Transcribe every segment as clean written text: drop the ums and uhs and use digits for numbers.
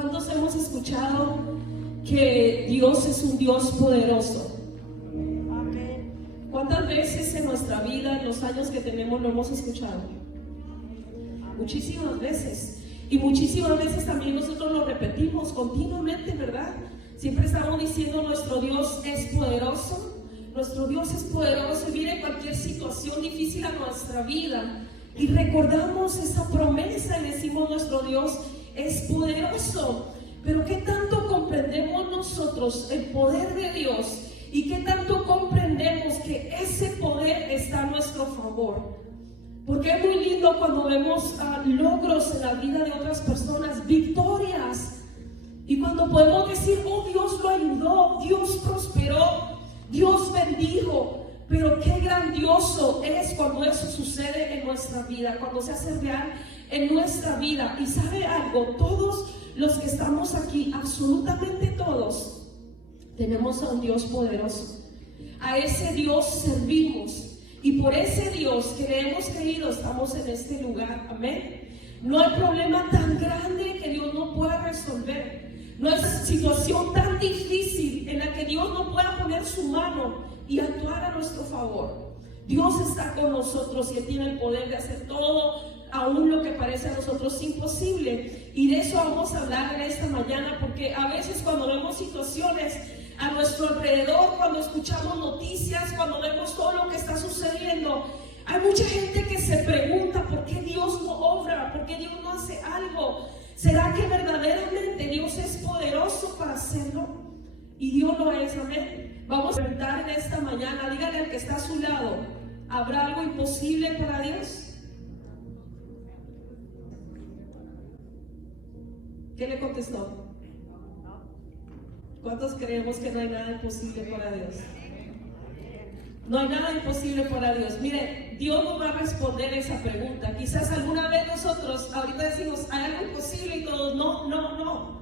¿Cuántos hemos escuchado que Dios es un Dios poderoso? ¿Cuántas veces en nuestra vida, en los años que tenemos, lo hemos escuchado? Muchísimas veces. Y muchísimas veces también nosotros lo repetimos continuamente, ¿verdad? Siempre estamos diciendo: nuestro Dios es poderoso, nuestro Dios es poderoso, y viene cualquier situación difícil a nuestra vida y recordamos esa promesa y decimos: nuestro Dios es poderoso. Pero ¿qué tanto comprendemos nosotros el poder de Dios? ¿Y qué tanto comprendemos que ese poder está a nuestro favor? Porque es muy lindo cuando vemos logros en la vida de otras personas, victorias. Y cuando podemos decir: oh, Dios lo ayudó, Dios prosperó, Dios bendijo. Pero qué grandioso es cuando eso sucede en nuestra vida, cuando se hace real en nuestra vida. Y sabe algo, todos los que estamos aquí, absolutamente todos, tenemos a un Dios poderoso. A ese Dios servimos. Y por ese Dios que le hemos creído estamos en este lugar. Amén. No hay problema tan grande que Dios no pueda resolver. No hay situación tan difícil en la que Dios no pueda poner su mano y actuar a nuestro favor. Dios está con nosotros y Él tiene el poder de hacer todo, aún lo que parece a nosotros imposible. Y de eso vamos a hablar en esta mañana, porque a veces cuando vemos situaciones a nuestro alrededor, cuando escuchamos noticias, cuando vemos todo lo que está sucediendo, hay mucha gente que se pregunta: ¿por qué Dios no obra? ¿Por qué Dios no hace algo? ¿Será que verdaderamente Dios es poderoso para hacerlo? Y Dios lo es. Amén. Vamos a preguntar en esta mañana, dígale al que está a su lado: ¿habrá algo imposible para Dios? ¿Qué le contestó? ¿Cuántos creemos que no hay nada imposible para Dios? No hay nada imposible para Dios. Mire, Dios nos va a responder esa pregunta. Quizás alguna vez nosotros ahorita decimos: ¿hay algo imposible? Y todos: no.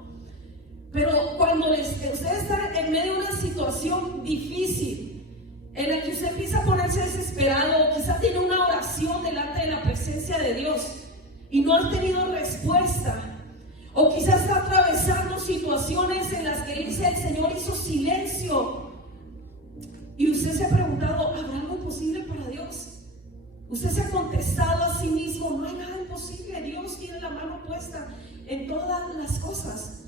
Pero cuando usted está en medio de una situación difícil, en la que usted empieza a ponerse desesperado, o quizás tiene una oración delante de la presencia de Dios y no ha tenido respuesta, o quizás está atravesando situaciones en las que dice: el Señor hizo silencio, y usted se ha preguntado: ¿habrá algo imposible para Dios? Usted se ha contestado a sí mismo: no hay nada imposible. Dios tiene la mano puesta en todas las cosas.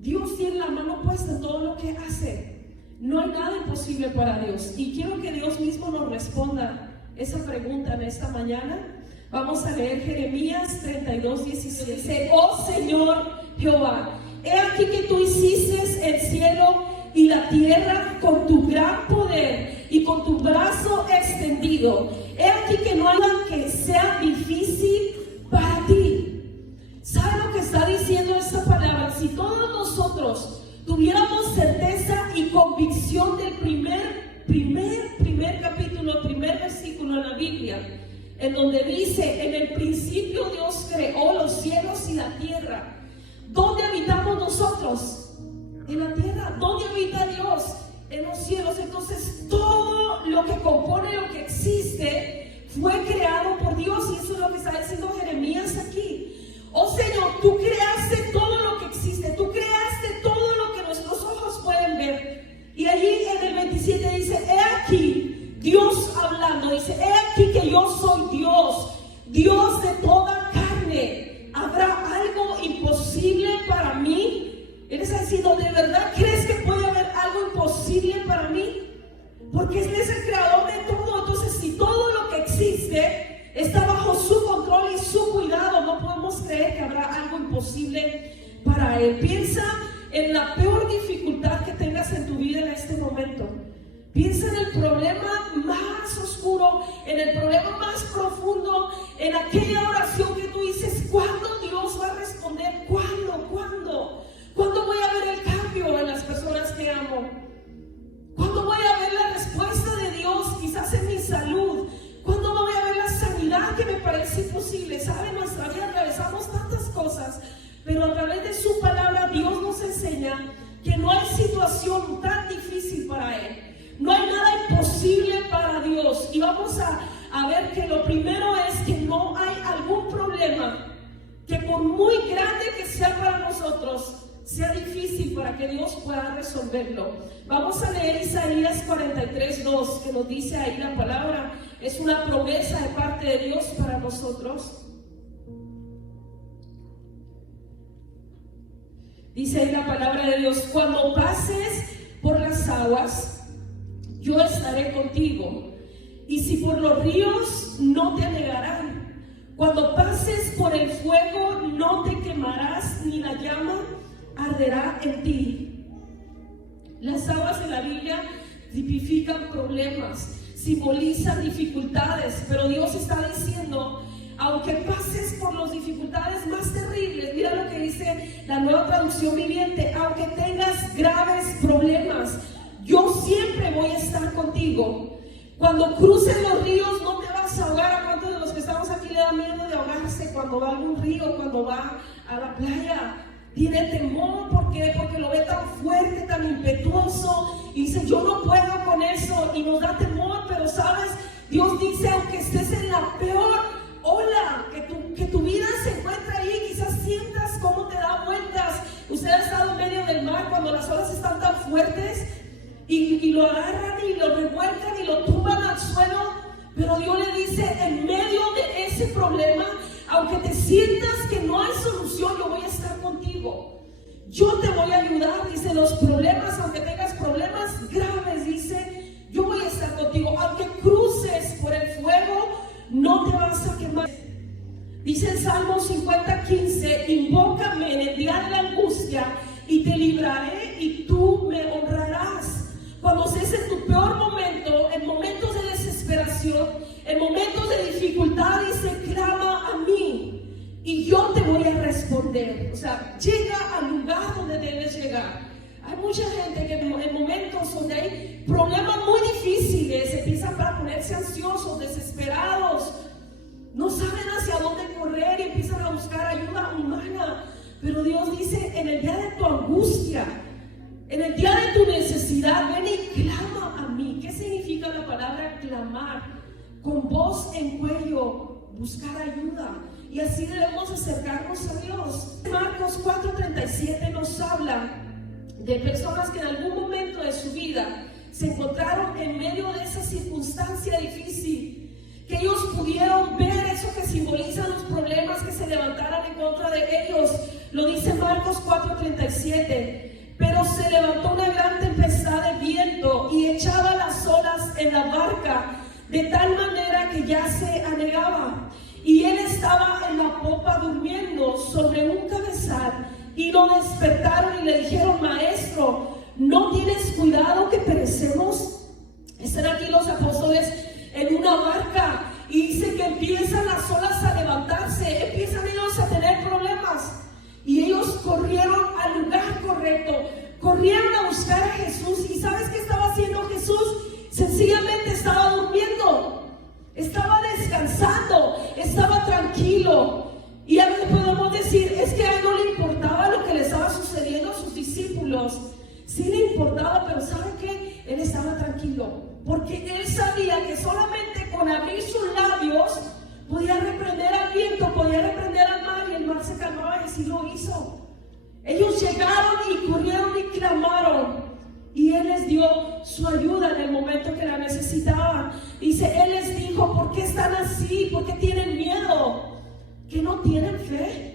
Dios tiene la mano puesta en todo lo que hace. No hay nada imposible para Dios. Y quiero que Dios mismo nos responda esa pregunta en esta mañana. Vamos a leer Jeremías 32:17. Dice: oh Señor Jehová, he aquí que tú hiciste el cielo y la tierra con tu gran poder y con tu brazo extendido. He aquí que no hay nada que sea difícil para ti. ¿Sabe lo que está diciendo esta palabra? Si todos nosotros tuviéramos certeza y convicción del primer capítulo, primer versículo en la Biblia, en donde dice: en el principio Dios creó los cielos y la tierra. ¿Dónde habitamos nosotros? En la tierra. ¿Dónde habita Dios? En los cielos. Entonces todo lo que compone lo que existe fue creado por Dios, y eso es lo que está diciendo Jeremías aquí. Oh Señor, tú creaste todo lo que existe, tú creaste todo lo que nuestros ojos pueden ver. Y allí en el 27 dice: he aquí, Dios hablando, dice: he aquí que yo soy Dios, Dios de toda carne. ¿Habrá algo imposible para mí? Él está diciendo: ¿de verdad crees que puede haber algo imposible para mí? Porque Él es el creador de todo. Entonces, si todo lo que existe está bajo su control y su cuidado, no podemos creer que habrá algo imposible para Él. Piensa en la peor dificultad que tengas en tu vida en este momento. Piensa en el problema más oscuro, en el problema más profundo, en aquella oración que tú dices: ¿cuándo Dios va a responder? ¿Cuándo? ¿Cuándo voy a ver el cambio en las personas que amo? ¿Cuándo voy a ver la respuesta de Dios quizás en mi salud? ¿Cuándo voy a ver la sanidad que me parece imposible? ¿Sabe? En nuestra vida atravesamos tantas cosas, pero a través de su palabra Dios nos enseña que no hay situación tan difícil para Él. No hay nada imposible para Dios. Y vamos a ver que lo primero es que no hay algún problema que por muy grande que sea para nosotros, nosotros sea difícil para que Dios pueda resolverlo. Vamos a leer Isaías 43:2, que nos dice ahí la palabra. Es una promesa de parte de Dios para nosotros. Dice ahí la palabra de Dios: cuando pases por las aguas, yo estaré contigo, y si por los ríos, no te anegarán. Cuando pases por el fuego, no te quemarás, ni la llama arderá en ti. Las aguas en la Biblia tipifican problemas, simbolizan dificultades, pero Dios está diciendo: aunque pases por las dificultades más terribles, mira lo que dice la Nueva Traducción Viviente, aunque tengas graves problemas, yo siempre voy a estar contigo. Cuando cruces los ríos, no te vas a ahogar. ¿A cuántos de los que estamos aquí le da miedo de ahogarse cuando va a algún río, cuando va a la playa? Tiene temor. ¿Por qué? Porque lo ve tan fuerte, tan impetuoso, y dice: yo no puedo con eso, y nos da temor. Pero sabes, Dios dice: aunque estés en la peor ola, que tu vida se encuentra ahí, quizás sientas cómo te da vueltas. Usted ha estado en medio del mar cuando las olas están tan fuertes y lo agarran y lo revuelcan y lo tumban al suelo, pero Dios le dice: en medio de ese problema, aunque te sientas que no hay solución, yo voy a estar contigo. Yo te voy a ayudar. Dice: los problemas, aunque tengas problemas graves, dice, yo voy a estar contigo. Aunque cruces por el fuego, no te vas a quemar. Dice el Salmo 50:15: invócame en el día de la angustia y te libraré y tú me honrarás. Cuando estés en tu peor momento, en momentos de desesperación, en momentos de dificultad, dice: clama a mí y yo te voy a responder. O sea, llega al lugar donde debes llegar. Hay mucha gente que en momentos donde hay problemas muy difíciles empiezan a ponerse ansiosos, desesperados, no saben hacia dónde correr y empiezan a buscar ayuda humana. Pero Dios dice: en el día de tu angustia, en el día de tu necesidad, ven y clama a mí. ¿Qué significa la palabra clamar? Con voz en cuello, buscar ayuda. Y así debemos acercarnos a Dios. Marcos 4:37 nos habla de personas que en algún momento de su vida se encontraron en medio de esa circunstancia difícil, que ellos pudieron ver eso que simbolizan los problemas que se levantaran en contra de ellos. Lo dice Marcos 4:37: pero se levantó una gran tempestad de viento y echaba las olas en la barca, de tal manera que ya se anegaba, y él estaba en la popa durmiendo sobre un cabezal. Y lo despertaron y le dijeron: maestro, ¿no tienes cuidado que perecemos? Están aquí los apóstoles en una barca y dice que empiezan las olas a levantarse, empiezan ellos a tener problemas, y ellos corrieron al lugar correcto, corrieron a buscar a Jesús. ¿Y sabes qué estaba haciendo Jesús? Sencillamente estaba durmiendo, estaba descansando, estaba tranquilo. Y a veces podemos decir: es que a él no le importaba lo que le estaba sucediendo a sus discípulos. Sí le importaba, pero ¿sabe qué? Él estaba tranquilo, porque él sabía que solamente con abrir sus labios podía reprender al viento, podía reprender al mar, y el mar se calmaba, y así lo hizo. Ellos llegaron y corrieron y clamaron, y él les dio su ayuda en el momento que la necesitaban. Dice: él les dijo: ¿por qué están así? ¿Por qué tienen miedo? ¿Que no tienen fe?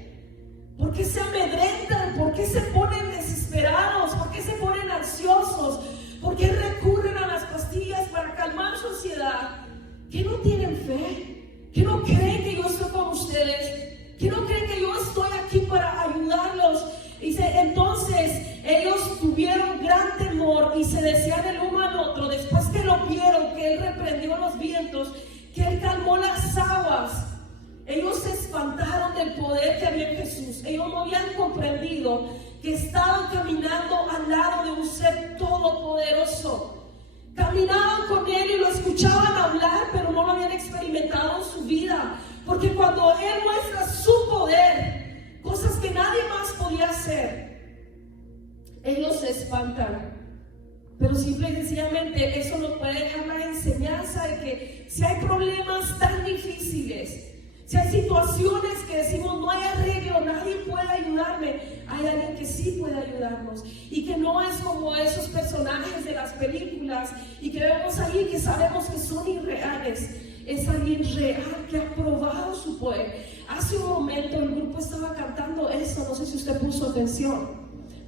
¿Por qué se amedrentan? ¿Por qué se ponen desesperados? ¿Por qué se ponen ansiosos? ¿Por qué recurren a las pastillas para calmar su ansiedad? ¿Que no tienen fe? ¿Que no creen que yo estoy con ustedes? ¿Que no creen que yo estoy aquí para ayudarlos? Dice: entonces ellos tuvieron gran temor y se decían el uno al otro, después que lo vieron, que él reprendió los vientos, que él calmó las aguas. Ellos se espantaron del poder que había en Jesús. Ellos no habían comprendido que estaban caminando al lado de un ser todopoderoso. Caminaban con él y lo escuchaban hablar, pero no lo habían experimentado en su vida. Porque cuando él muestra su poder, cosas que nadie más podía hacer, ellos se espantan. Pero simple y sencillamente eso nos puede dejar la enseñanza de que si hay problemas tan difíciles, si hay situaciones que decimos: no hay arreglo, nadie puede ayudarme, hay alguien que sí puede ayudarnos y que no es como esos personajes de las películas y que vemos ahí que sabemos que son irreales. Es alguien real que ha probado su poder. Hace un momento el grupo estaba cantando eso, no sé si usted puso atención,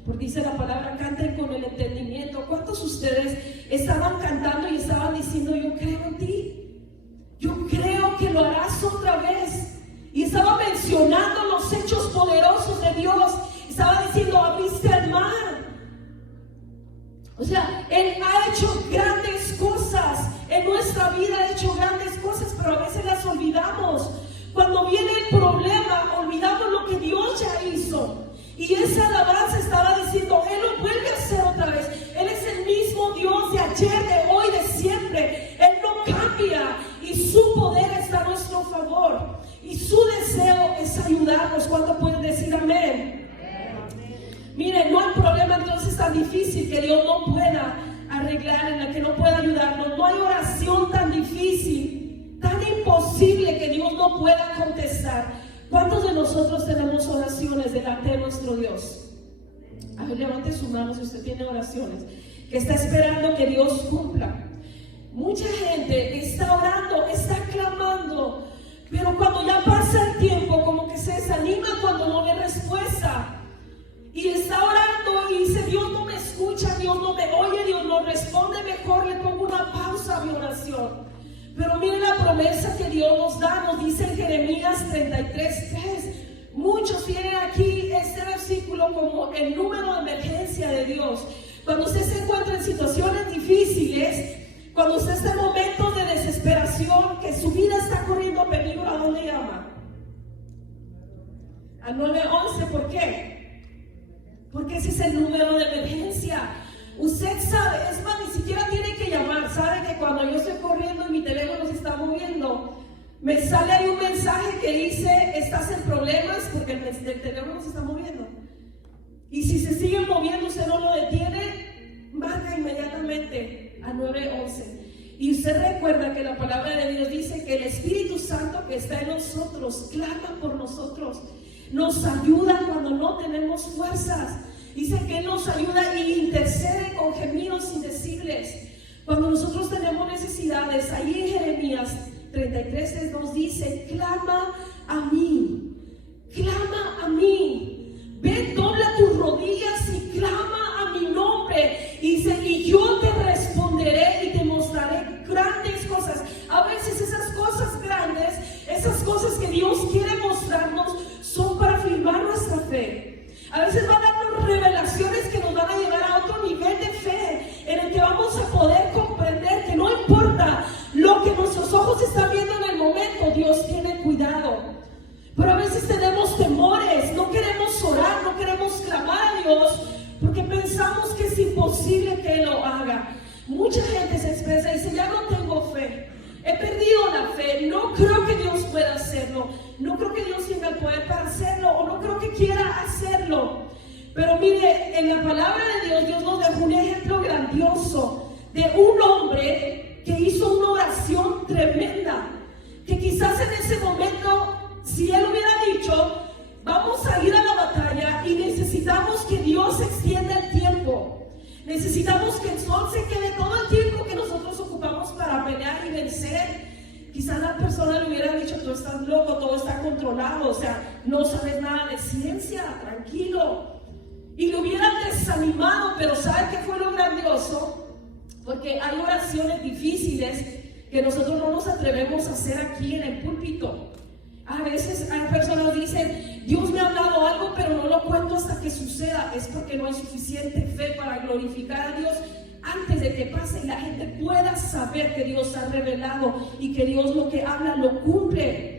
porque dice la palabra: canten con el entendimiento. ¿Cuántos de ustedes estaban cantando y estaban diciendo: yo creo en ti, yo creo que lo harás otra vez? Y estaba mencionando los hechos poderosos de Dios. Estaba diciendo: abriste el mar. O sea, Él ha hecho grandes cosas en nuestra vida, ha hecho grandes cosas, pero a veces las olvidamos. Cuando viene el problema, olvidamos lo que Dios ya hizo. Y esa alabanza estaba diciendo: Él lo vuelve a hacer otra vez. Él es el mismo Dios de ayer, de hoy, de siempre. Él no cambia y su poder está a nuestro favor. Y su deseo es ayudarnos. ¿Cuánto pueden decir amén? Miren, no hay problema entonces tan difícil que Dios no pueda arreglar, en el que no pueda ayudarnos. No hay oración tan difícil, tan imposible que Dios no pueda contestar. ¿Cuántos de nosotros tenemos oraciones delante de nuestro Dios? A ver, levante su mano si usted tiene oraciones que está esperando que Dios cumpla. Mucha gente está orando, está clamando, pero cuando ya pasa el tiempo, como que se desanima cuando no ve respuesta. Y está orando y dice: Dios no me escucha, Dios no me oye, Dios no responde, mejor le pongo una pausa a mi oración. Pero miren la promesa que Dios nos da, nos dice en Jeremías 33:3. Muchos tienen aquí este versículo como el número de emergencia de Dios. Cuando usted se encuentra en situaciones difíciles, cuando usted está en momentos de desesperación, que su vida está corriendo peligro, ¿a dónde llama? Al 911, ¿por qué? Porque ese es el número de emergencia. Usted sabe, es más, ni siquiera tiene que llamar. Sabe que cuando yo estoy corriendo y mi teléfono se está moviendo, me sale ahí un mensaje que dice: estás en problemas, porque el teléfono se está moviendo. Y si se sigue moviendo, usted no lo detiene, marca inmediatamente a 911. Y usted recuerda que la palabra de Dios dice que el Espíritu Santo que está en nosotros clama por nosotros, nos ayuda cuando no tenemos fuerzas. Dice que Él nos ayuda y intercede con gemidos indecibles. Cuando nosotros tenemos necesidades, ahí en Jeremías 33 nos dice: clama a mí, clama a mí. Ven, dobla tus rodillas y clama a mi nombre. Y dice: y yo te responderé y te mostraré grandes cosas. A veces esas cosas grandes, esas cosas que Dios quiere mostrarnos, son para afirmar nuestra fe. A veces van a darnos revelaciones que nos van a llevar a otro nivel de fe, en el que vamos a poder comprender que no importa lo que nuestros ojos están viendo en el momento, Dios tiene cuidado. Pero a veces tenemos temores, no queremos orar, no queremos clamar a Dios, porque pensamos que es imposible que Él lo haga. Mucha gente se expresa y dice: ya no tengo fe, he perdido la fe, no creo que Dios pueda hacerlo, no creo que Dios tenga el poder para hacerlo, o no creo que quiera hacerlo. Pero mire, en la palabra de Dios, Dios nos dejó un ejemplo grandioso de un hombre que hizo una oración tremenda, que quizás en ese momento, si él hubiera dicho: vamos a ir a la batalla y necesitamos que Dios extienda el tiempo, necesitamos que el sol se quede todo el tiempo que nosotros ocupamos para pelear y vencer, quizás la persona le hubiera dicho: tú estás loco, todo está controlado, o sea, no sabes nada de ciencia, tranquilo. Y lo hubieran desanimado. Pero ¿sabe qué fue lo grandioso? Porque hay oraciones difíciles que nosotros no nos atrevemos a hacer aquí en el púlpito. A veces hay personas que dicen: Dios me ha hablado algo, pero no lo cuento hasta que suceda. Es porque no hay suficiente fe para glorificar a Dios antes de que pase y la gente pueda saber que Dios ha revelado y que Dios lo que habla lo cumple.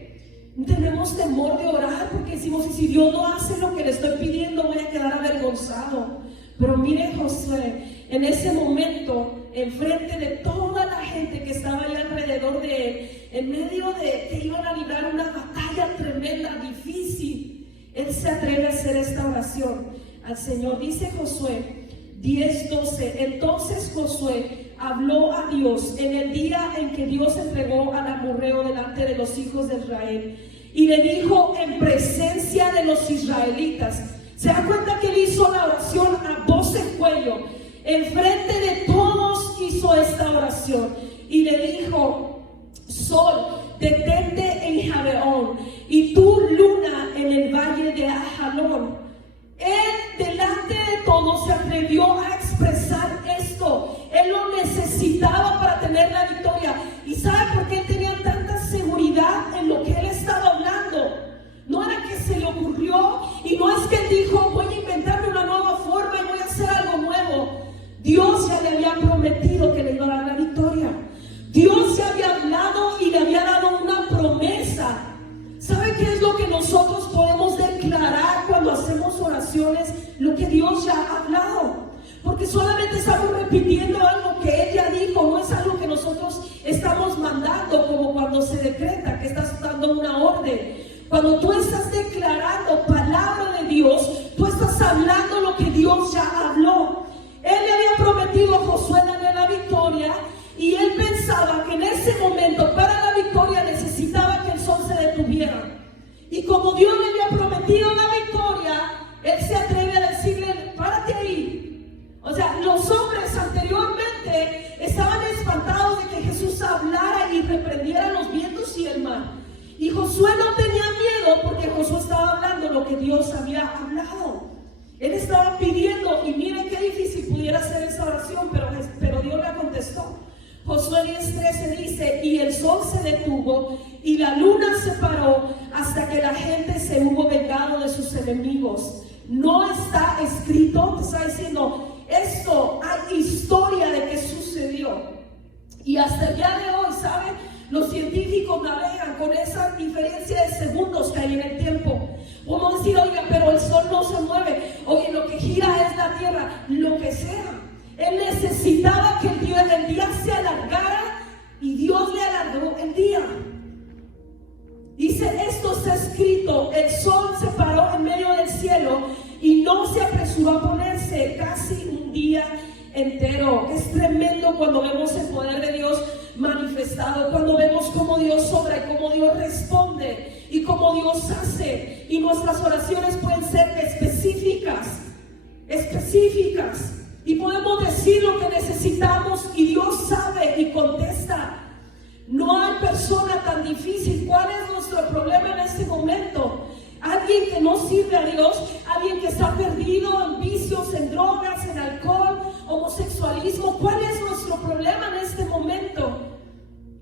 Tenemos temor de orar porque decimos: y si Dios no hace lo que le estoy pidiendo, voy a quedar avergonzado. Pero mire Josué, en ese momento, enfrente de toda la gente que estaba ahí alrededor de él, en medio de que iban a librar una batalla tremenda, difícil, él se atreve a hacer esta oración al Señor. Dice Josué 10:12: entonces Josué habló a Dios en el día en que Dios entregó al amorreo delante de los hijos de Israel, y le dijo en presencia de los israelitas: Se da cuenta que él hizo la oración a voz en cuello. Enfrente de todos hizo esta oración. Y le dijo: Sol, detente en Jabeón, y tú, luna, en el valle de Ajalón. Él delante de todos se atrevió a expresar esto. Él lo necesitaba para tener la victoria. ¿Y sabe por qué él tenía tanta seguridad en lo que él estaba hablando? No era que se le ocurrió, y no es que él dijo: voy a inventarme una nueva forma y voy a hacer algo nuevo. Dios ya le había prometido que le iba a dar la victoria. Dios ya había hablado y le había dado una promesa. ¿Sabe qué es lo que nosotros podemos declarar cuando hacemos oraciones? Lo que Dios ya ha hablado. Porque solamente estamos repitiendo algo que Él ya dijo, no es algo que nosotros estamos mandando, como cuando se decreta que estás dando una orden. Cuando tú estás declarando palabra de Dios, tú estás hablando lo que Dios ya habló. Él le había prometido a Josué darle la victoria, y él pensaba que en ese momento para la victoria necesitaba que el sol se detuviera. Y como Dios le había prometido la victoria, él se atreve a decirle: párate ahí. O sea, los hombres anteriormente estaban espantados de que Jesús hablara y reprendiera los vientos y el mar. Y Josué no tenía miedo, porque Josué estaba hablando lo que Dios había hablado. Él estaba pidiendo, y miren qué difícil pudiera ser esa oración, pero Dios la contestó. Josué 10:13 dice: y el sol se detuvo y la luna se paró hasta que la gente se hubo vengado de sus enemigos. No está escrito, te está diciendo, esto hay historia de que sucedió. Y hasta el día de hoy, ¿saben? Los científicos navegan con esa diferencia de segundos que hay en el tiempo. Podemos decir: oiga, pero el sol no se mueve. Oye, lo que gira es la tierra. Lo que sea. Él necesitaba que el día se alargara, y Dios le alargó el día. Dice: esto está escrito, el sol se paró en medio del cielo y no se apresuró a ponerse, casi un día entero. Es tremendo cuando vemos el poder de Dios manifestado, cuando vemos cómo Dios obra y cómo Dios responde y cómo Dios hace. Y nuestras oraciones pueden ser específicas, y podemos decir lo que necesitamos, y Dios sabe y contesta. No hay persona tan difícil. ¿Cuál es nuestro problema en este momento? Alguien que no sirve a Dios, alguien que está perdido en vicios, en drogas, en alcohol, homosexualismo. ¿Cuál es nuestro problema en este momento?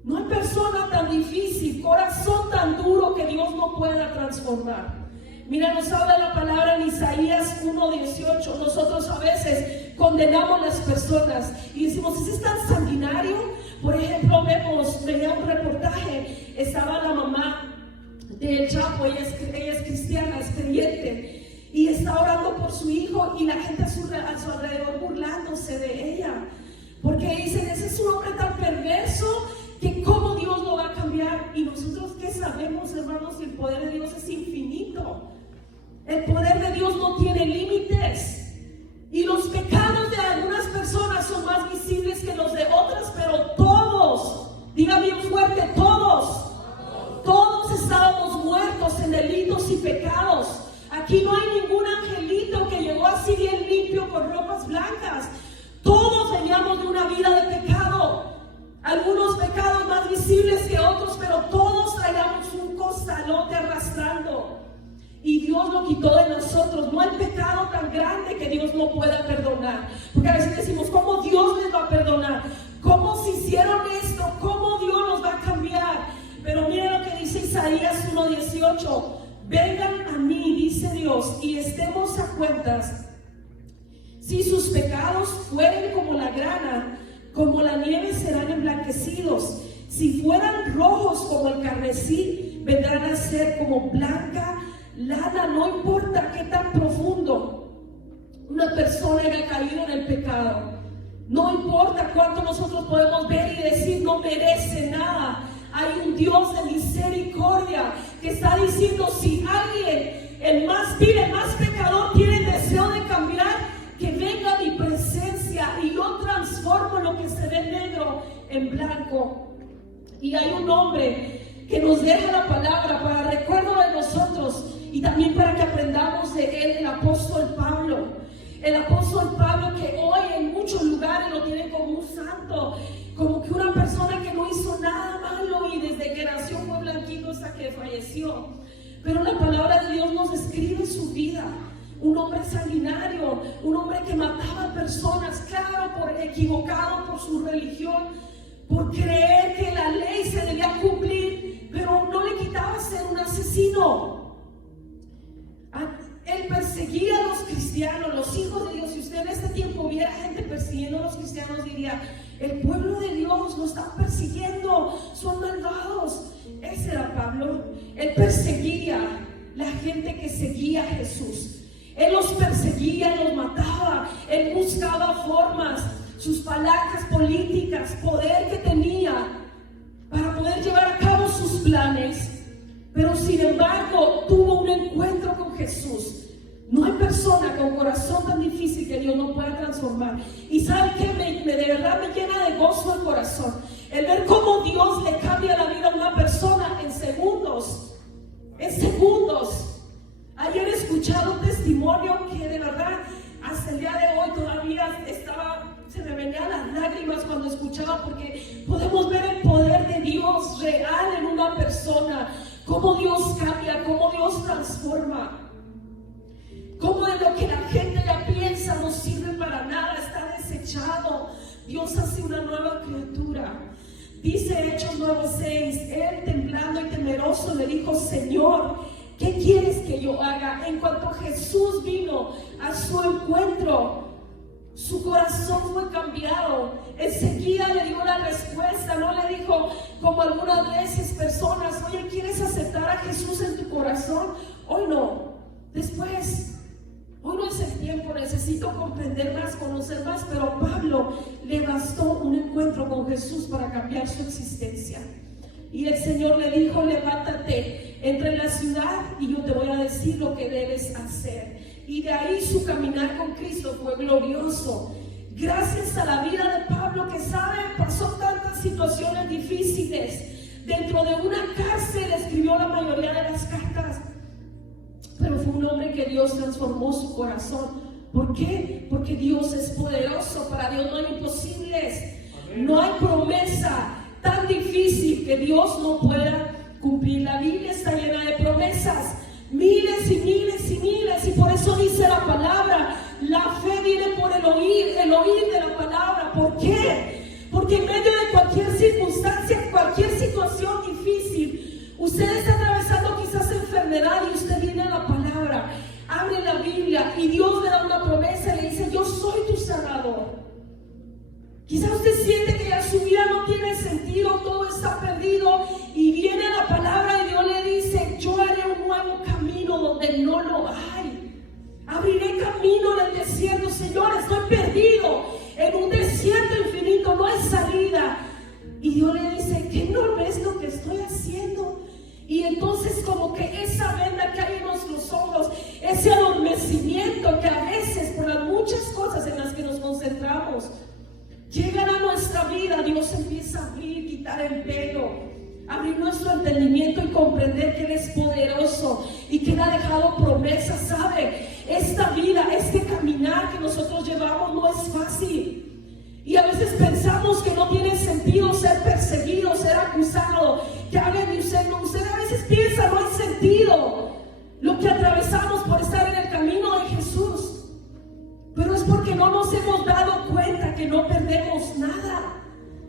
No hay persona tan difícil, corazón tan duro que Dios no pueda transformar. Mira, nos habla la palabra en Isaías 1:18. Nosotros a veces condenamos a las personas y decimos: ¿es tan sanguinario? Por ejemplo, veía un reportaje, estaba la mamá del Chapo, ella es cristiana, es creyente, y está orando por su hijo, y la gente a su alrededor burlándose de ella, porque dicen: ese es un hombre tan perverso, que cómo Dios lo va a cambiar. Y nosotros, ¿qué sabemos, hermanos? El poder de Dios es infinito. El poder de Dios no tiene límites. Y los pecados de algunas personas son más visibles que los de otras, pero todos, diga bien fuerte, todos estábamos muertos en delitos y pecados. Aquí no hay ningún angelito que llegó así bien limpio con ropas blancas. Todos veníamos de una vida de pecado. Algunos pecados más visibles que otros, pero todos traíamos un costalote arrastrando. Y Dios lo quitó de nosotros. No hay pecado tan grande que Dios no pueda perdonar. Porque a veces decimos: ¿cómo Dios les va a perdonar? ¿Cómo se hicieron esto? ¿Cómo Dios nos va a cambiar? Pero miren lo que dice Isaías 1:18. Vengan a mí, dice Dios, y estemos a cuentas. Si sus pecados fueren como la grana, como la nieve serán emblanquecidos. Si fueran rojos como el carmesí, vendrán a ser como blanca lana. No importa qué tan profundo una persona haya caído en el pecado, no importa cuánto nosotros podemos ver y decir: no merece nada. Hay un Dios de misericordia que está diciendo: si alguien, el más vil, el más pecador, tiene el deseo de cambiar, que venga a mi presencia y yo transformo lo que se ve negro en blanco. Y hay un hombre que nos deja la palabra para recuerdo de nosotros, y también para que aprendamos de él, el apóstol Pablo. El apóstol Pablo, que hoy en muchos lugares lo tienen como un santo, como que una persona que no hizo nada malo y desde que nació fue blanquito hasta que falleció. Pero la palabra de Dios nos describe su vida. Un hombre sanguinario, un hombre que mataba personas, claro, equivocado por su religión, por creer que la ley se debía cumplir, pero no le quitaba ser un asesino. Él perseguía a los cristianos, los hijos de Dios. Si usted en este tiempo viera gente persiguiendo a los cristianos, diría: el pueblo de Dios lo está persiguiendo, son malvados. Ese era Pablo. Él perseguía la gente que seguía a Jesús. Él los perseguía, los mataba. Él buscaba formas, sus palancas políticas, poder que tenía para poder llevar a cabo sus planes. Pero sin embargo tuvo un encuentro con Jesús. No hay persona con corazón tan difícil que Dios no pueda transformar. Y ¿sabe qué? De verdad me llena de gozo el corazón el ver cómo Dios le cambia la vida a una persona en segundos. En segundos. Ayer he escuchado un testimonio que de verdad hasta el día de hoy todavía se me venían las lágrimas cuando escuchaba, porque podemos ver el poder de Dios real en una persona. Cómo Dios cambia, cómo Dios transforma. Cómo de lo que la gente ya piensa no sirve para nada, está desechado. Dios hace una nueva criatura. Dice Hechos 9:6, él temblando y temeroso le dijo: Señor, ¿qué quieres que yo haga? En cuanto Jesús vino a su encuentro, su corazón fue cambiado. Enseguida le dio la respuesta. No le dijo como algunas veces personas: oye, ¿quieres aceptar a Jesús en tu corazón? Hoy no, después. Hoy no es el tiempo, necesito comprender más, conocer más. Pero Pablo le bastó un encuentro con Jesús para cambiar su existencia. Y el Señor le dijo: levántate, entra en la ciudad y yo te voy a decir lo que debes hacer. Y de ahí su caminar con Cristo fue glorioso. Gracias a la vida de Pablo, que sabe, pasó tantas situaciones difíciles. Dentro de una cárcel escribió la mayoría de las cartas. Pero fue un hombre que Dios transformó su corazón. ¿Por qué? Porque Dios es poderoso. Para Dios no hay imposibles. No hay promesa tan difícil que Dios no pueda cumplir. La Biblia está llena de promesas, miles y miles y miles. Y por eso dice la palabra: la fe viene por el oír de la palabra. ¿Por qué? Porque en medio de cualquier circunstancia, cualquier situación difícil, usted está atravesando quizás enfermedad y usted viene a la palabra, abre la Biblia y Dios le da una promesa y le dice: yo soy tu sanador. Quizás usted siente que ya su vida no tiene sentido, todo está perdido, y viene a la palabra y Dios le dice: yo haré un nuevo camino donde no lo hay. Abriré camino en el desierto. Señor, estoy perdido en un desierto infinito, no hay salida. Y Dios le dice: ¿qué no ves lo que estoy haciendo? Y entonces como que esa venda que hay en nuestros ojos, ese adormecimiento que a veces por las muchas cosas en las que nos concentramos llegan a nuestra vida, Dios empieza a abrir, quitar el velo, abrir nuestro entendimiento y comprender que Él es poderoso y que Él ha dejado promesas. ¿Sabe? Esta vida, este caminar que nosotros llevamos no es fácil. Y a veces pensamos que no tiene sentido ser perseguido, ser acusado, que hablen de usted. No, usted a veces piensa: no hay sentido lo que atravesamos por estar en el camino de Jesús. Pero es porque no nos hemos dado cuenta que no perdemos nada.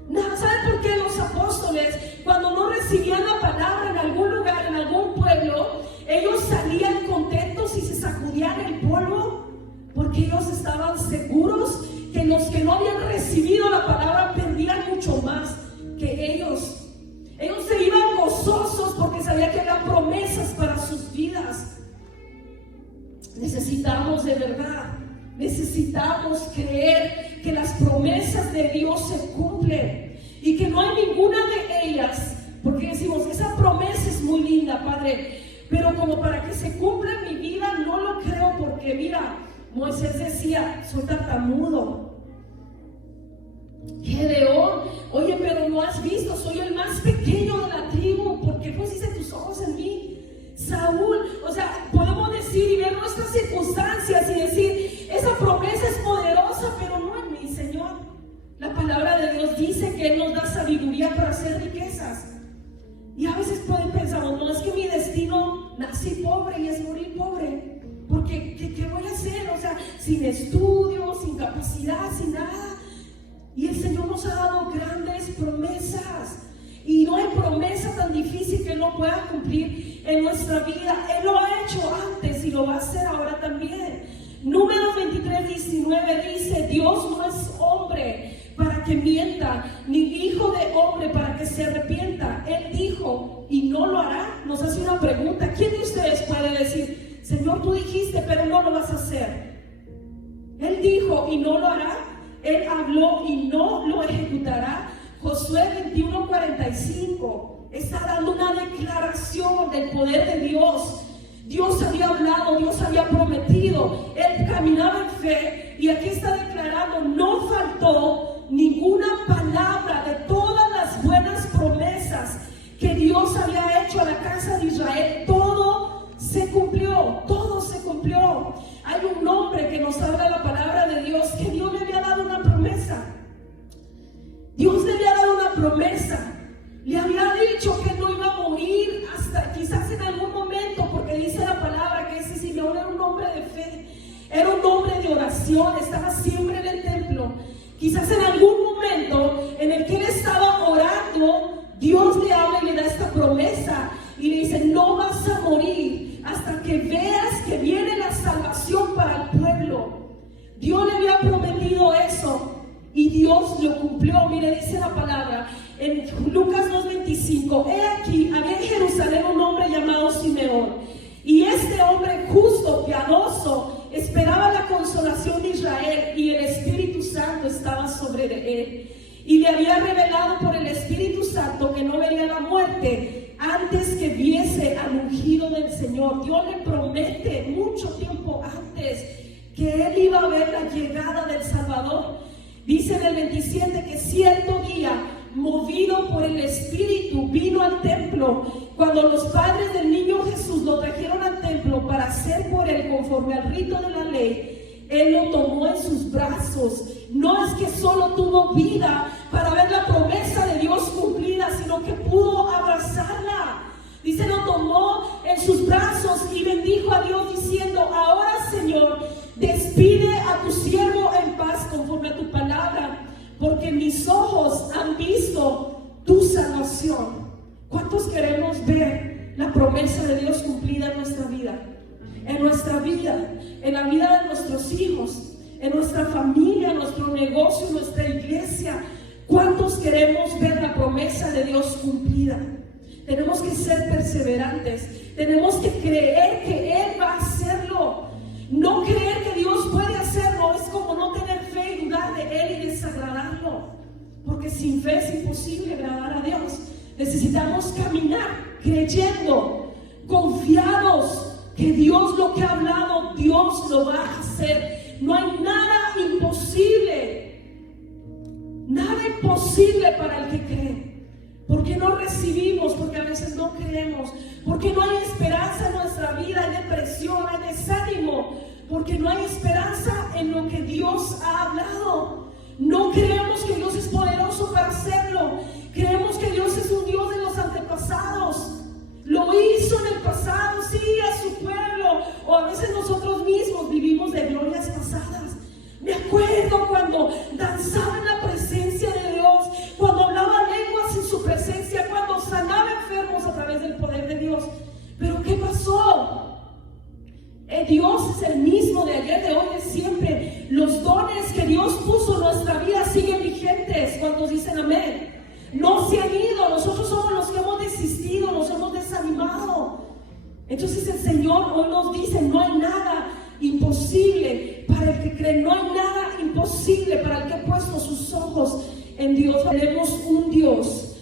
Nada. ¿Saben por qué los apóstoles, cuando no recibían la palabra en algún lugar, en algún pueblo, ellos salían contentos y se sacudían el polvo? Porque ellos estaban seguros que los que no habían recibido la palabra perdían mucho más que ellos. Ellos se iban gozosos porque sabían que eran promesas para sus vidas. Necesitamos de verdad, necesitamos creer que las promesas de Dios se cumplen y que no hay ninguna de ellas, porque decimos: esa promesa es muy linda, Padre, pero como para que se cumpla en mi vida no lo creo, porque mira, Moisés decía: soy tartamudo. Gedeón: oye, pero no has visto, soy el más pequeño de la tribu, ¿por qué pusiste tus ojos en mí? Saúl, o sea, podemos decir y ver nuestras circunstancias y decir, esa promesa es poderosa, pero no en mí, Señor. La palabra de Dios dice que Él nos da sabiduría para hacer riquezas. Y a veces pensamos, no, es que mi destino, nací pobre y es morir pobre. Porque, ¿qué voy a hacer? O sea, sin estudio, sin capacidad, sin nada. Y el Señor nos ha dado grandes promesas. Y no hay promesa tan difícil que Él no pueda cumplir en nuestra vida. Él lo ha hecho antes y lo va a hacer ahora también. Números 23:19 dice, Dios no es hombre para que mienta, ni hijo de hombre para que se arrepienta. Él dijo y no lo hará. Nos hace una pregunta. ¿Quién de ustedes puede decir, Señor, tú dijiste, pero no lo vas a hacer? Él dijo y no lo hará. Él habló y no lo ejecutará. Josué 21:45 está dando una declaración del poder de Dios. Dios había hablado, Dios había prometido, Él caminaba en fe y aquí está declarando, no faltó ninguna palabra de todas las buenas promesas que Dios había hecho a la casa de Israel. Todo se cumplió, todo se cumplió. Hay un hombre que nos habla la palabra de Dios, que Dios le había dado una promesa. Dios le había dado una promesa. Le había dicho que no iba a morir hasta quizás en algún momento, porque dice la palabra que ese Simeón era un hombre de fe, era un hombre de oración, estaba siempre en el templo. Quizás en algún momento en el que él estaba orando, Dios le habla y le da esta promesa y le dice, no vas a morir hasta que veas que viene la salvación para el pueblo. Dios le había prometido eso y Dios lo cumplió. Mire, dice la palabra en Lucas 2:25, he aquí, había en Jerusalén un hombre llamado Simeón, y este hombre justo, piadoso, esperaba la consolación de Israel, y el Espíritu Santo estaba sobre él, y le había revelado por el Espíritu Santo que no vería la muerte antes que viese al ungido del Señor. Dios le promete mucho tiempo antes que él iba a ver la llegada del Salvador. Dice en el 27 que cierto día, movido por el Espíritu, vino al templo. Cuando los padres del niño Jesús lo trajeron al templo para hacer por él conforme al rito de la ley, él lo tomó en sus brazos. No es que solo tuvo vida para ver la promesa de Dios cumplida, sino que pudo abrazarla. Dice, lo tomó en sus brazos y bendijo a Dios diciendo, ahora, Señor, despide a tu siervo en paz conforme a tu palabra, porque mis ojos han visto tu salvación. ¿Cuántos queremos ver la promesa de Dios cumplida en nuestra vida? En nuestra vida, en la vida de nuestros hijos, en nuestra familia, en nuestro negocio, en nuestra iglesia. ¿Cuántos queremos ver la promesa de Dios cumplida? Tenemos que ser perseverantes, tenemos que creer que Él va a hacerlo. No creer que Dios puede hacerlo es como no tener fe y dudar de Él y desagradarlo, porque sin fe es imposible agradar a Dios. Necesitamos caminar creyendo, confiados que Dios lo que ha hablado, Dios lo va a hacer. No hay nada imposible para el que cree. ¿Por qué no recibimos? Porque a veces no creemos. Porque no hay esperanza en nuestra vida, hay depresión, hay desánimo. Porque no hay esperanza en lo que Dios ha hablado. No creemos que Dios es poderoso para hacerlo. Creemos que Dios es un Dios de los antepasados. Lo hizo en el pasado, sí, a su pueblo. O a veces nosotros mismos vivimos de glorias pasadas. Me acuerdo cuando danzaba en la presencia de Dios, cuando hablaba lenguas en su presencia, cuando sanaba enfermos a través del poder de Dios. Pero ¿qué pasó? Dios es el mismo de ayer, de hoy, de siempre. Los dones que Dios puso en nuestra vida siguen vigentes. ¿Cuántos dicen amén? No se han ido. Nosotros somos los que hemos desistido, nos hemos desanimado. Entonces el Señor hoy nos dice, no hay nada imposible para el que cree, no hay nada imposible para el que ha puesto sus ojos en Dios. Tenemos un Dios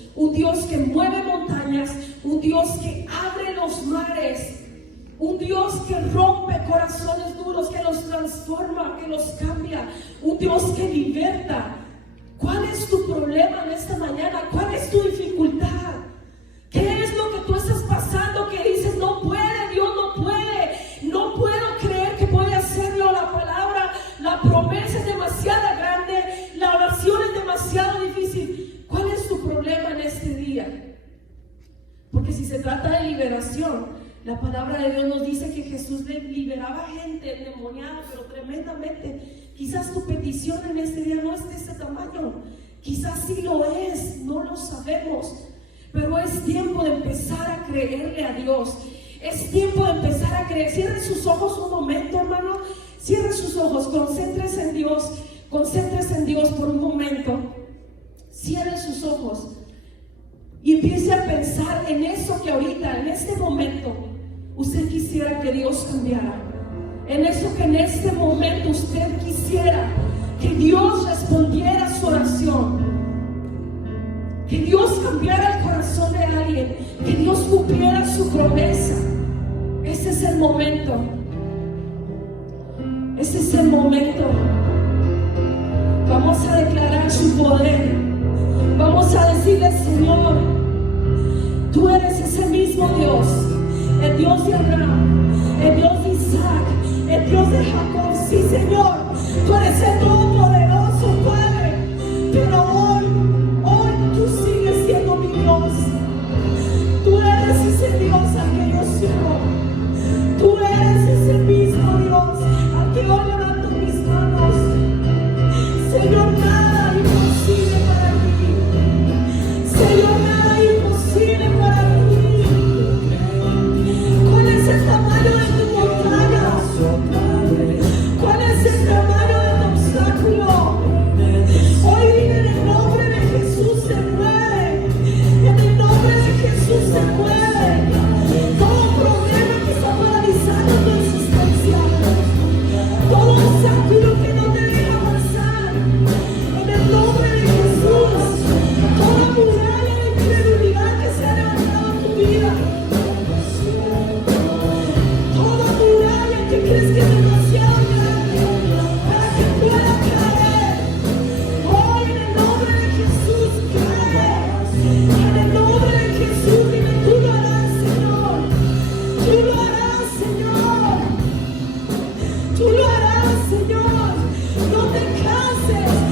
que mueve montañas, un Dios que abre los mares, un Dios que rompe corazones duros, que los transforma, que los cambia, un Dios que liberta. ¿Cuál es tu problema en esta mañana? ¿Cuál es tu dificultad? ¿Qué es lo que tú estás pasando que dices no puedes? se trata de liberación, la palabra de Dios nos dice que Jesús liberaba gente endemoniada, pero tremendamente. Quizás tu petición en este día no es de ese tamaño, quizás sí lo es, no lo sabemos, pero es tiempo de empezar a creerle a Dios. Es tiempo de empezar a creer. Cierre sus ojos un momento, hermano. Cierre sus ojos, concéntrese en Dios por un momento. Cierre sus ojos y empiece a pensar en eso que ahorita, en este momento, usted quisiera que Dios cambiara. En eso que en este momento usted quisiera que Dios respondiera a su oración. Que Dios cambiara el corazón de alguien, que Dios cumpliera su promesa. Ese es el momento. Ese es el momento. Vamos a declarar su poder. Vamos a decirle: Señor, tú eres ese mismo Dios, el Dios de Abraham, el Dios de Isaac, el Dios de Jacob. Sí, Señor, tú eres el Todopoderoso, Padre. Pero hoy tú sigues siendo mi Dios. Tú eres ese Dios al que yo sirvo. Tú eres ese mismo Dios al que hoy levanto mis manos. Señor, nada imposible para ti. Señor, nada imposible para ti. ¿Cuál es el tamaño de tu montaña? ¿Cuál es el tamaño de tu obstáculo? Hoy en el nombre de Jesús se mueve. En el nombre de Jesús se mueve. Todo problema que está paralizando tu existencia, todo obstáculo que no te deja avanzar, en el nombre de Jesús, toda muralla de incredulidad que se ha levantado en tu vida, toda muralla que crees que es demasiado grande para que pueda caer, hoy en el nombre de Jesús cae. En el nombre de Jesús, dime: tú lo harás, Señor. Tú lo harás, Señor. Tú lo harás, Señor. No te canses.